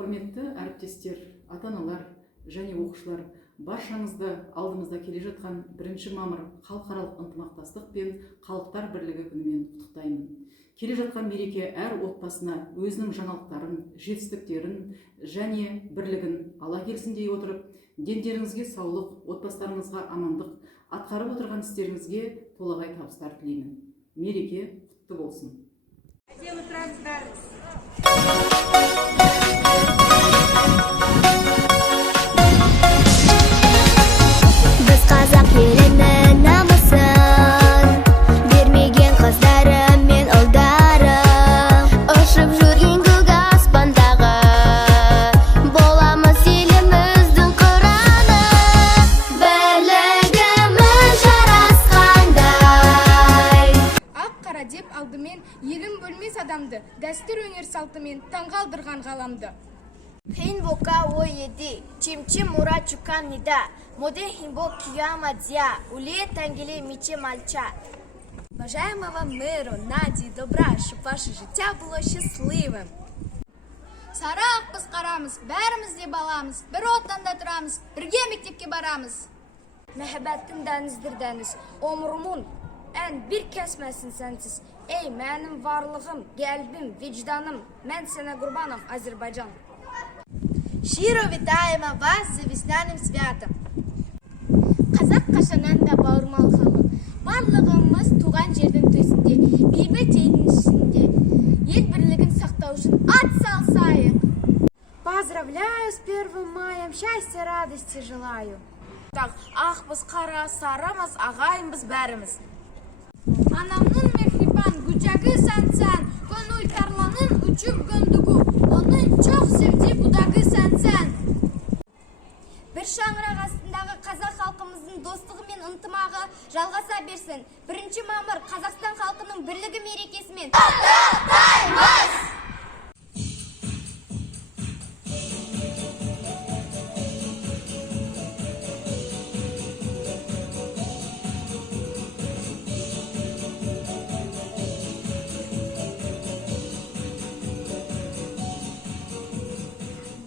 Құрметті әріптестер, ата-аналар және оқушылар, баршаңызды алдымызда келе жатқан 1 мамыр халықаралық ынтымақтастық пен халықтар бірлігі күнімен құттықтаймын. Келе жатқан мереке әр отбасына өзінің жаңалықтарын, жетістіктерін және бірлігін ала келсін дей отырып, дендеріңізге саулық, отбасыларыңызға амандық, атқарып отырған істеріңізге толағай табыстар тілеймін. Мереке құтты болсын. Біз қазақ елінің намысын бермеген қыздарым мен ұлдарым, ұшып жүрген көк аспандағы боламыз еліміздің қыраны. Бірлігіміз жарасқандай. Ақ қара деп алдымен елім бөлмес адамды, дәстүр өнер салтымен таңғалдырған ғаламды. Хинбока оеди, чим-чим ура чукамнида, моде хинбок киямадзя, уле тангеле міче мальча. Бажаємо вам миру, надії, добра, щоб ваше життя було щасливим. Сарыақ біз қарамыз, бәріміз де баламыз, бір отанда тұрамыз, бірге мектепке барамыз. Мәхәббәттің дәніздір дәніс, омырымын, ән бір кәсмәсін сәнсіз. Ей, мәнім варлығым, гәлбім, vicdanım, мен сәне құрбаным, Азербайджан. Щиро вітаємо вас з весняним святом. Қазақ қашаннан да бауырмал халық. Барлығымыз туған жердің төсінде, бейбіт елдің ішінде, ел бірлігін сақтау үшін ат салсайық. Поздравляю с 1 маем, счастья, радости желаю. Так, ақ біз қара, сарымыз, ағайымыз бәріміз. Анамның мехрибан, gücəgi sənsən, gönül tarlanın uçub göndügü, onun çox sevdiği budağı sənsən. Bir шаңырақ астындағы қазақ халқымыздың достығы мен ынтымағы жалғаса берсін. 1 мамыр Қазақстан халқының бірлігі мерекесімен құттықтаймыз!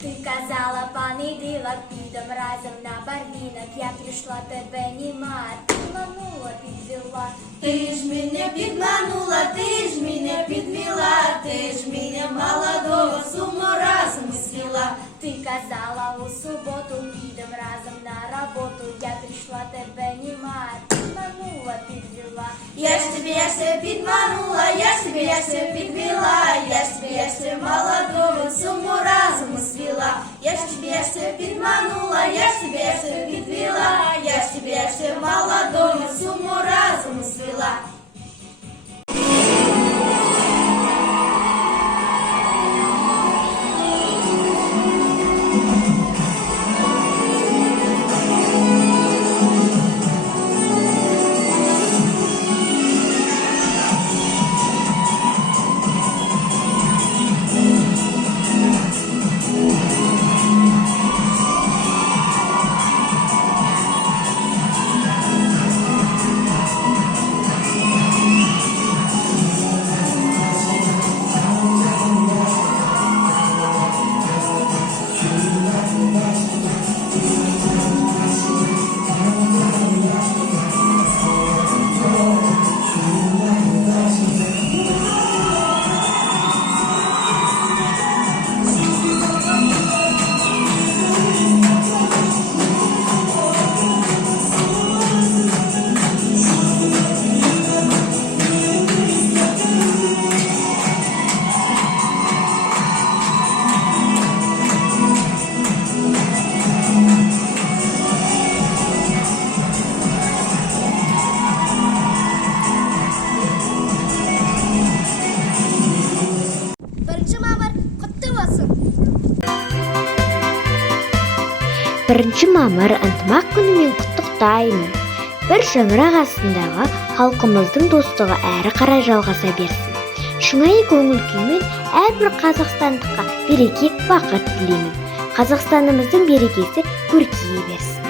Ты казала, понеділок, підем разом на барвінок, я прийшла тебе німать, підманула, підвела. Ти ж мене підманула, ти ж мене підвела, ти ж мене молодого з уму разом свела. Ти казала у суботу, підем разом на роботу, я прийшла тебе німать, підманула, підвела. Я ж тебе підманула, я ж тебе підвела, я ж тебе молодого з уму разом свела. Я ж тебе підманула, я ж тебе підвела, я ж тебе молодого з уму разом свела. Бірінші мамыр ынтымақ күнімен құттықтаймын. Бір шаңырақ астындағы халқымыздың достығы әрі қарай жалғаса берсін. Шынайы көңіл күймен әрбір қазақстандыққа береке, бақыт тілеймін. Қазақстанымыздың берекесі көркейе берсін.